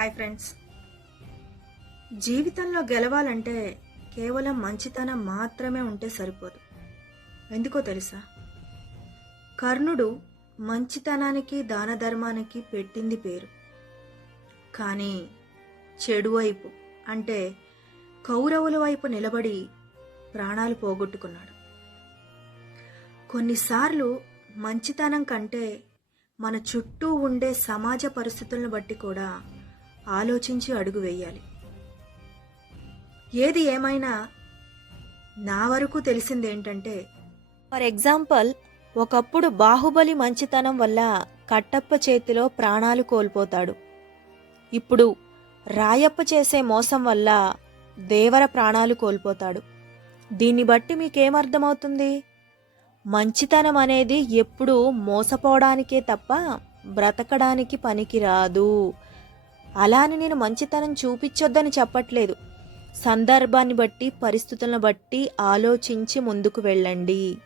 Hi friends. జీవితంలో గెలవాలంటే కేవలం మంచితనం మాత్రమే ఉంటే సరిపోదు. ఎందుకో తెలుసా? కర్ణుడు మంచితనానికి దాన ధర్మానికి పెట్టింది పేరు. కానీ చెడు వైపు అంటే కౌరవుల వైపు నిలబడి ప్రాణాలు పోగొట్టుకున్నాడు. కొన్నిసార్లు మంచితనం కంటే మన చుట్టూ ఉండే సమాజ పరిస్థితులను బట్టి కూడా ఆలోచించి అడుగు వేయాలి. ఏది ఏమైనా నా వరకు తెలిసిందేంటంటే, ఫర్ ఎగ్జాంపుల్, ఒకప్పుడు బాహుబలి మంచితనం వల్ల కట్టప్ప చేతిలో ప్రాణాలు కోల్పోతాడు. ఇప్పుడు రాయప్ప చేసే మోసం వల్ల దేవర ప్రాణాలు కోల్పోతాడు. దీన్ని బట్టి మీకేమర్థమవుతుంది? మంచితనం అనేది ఎప్పుడూ మోసపోవడానికే తప్ప బ్రతకడానికి పనికిరాదు. అలా అని నేను మంచితనం చూపించొద్దని చెప్పట్లేదు. సందర్భాన్ని బట్టి పరిస్థితులను బట్టి ఆలోచించి ముందుకు వెళ్ళండి.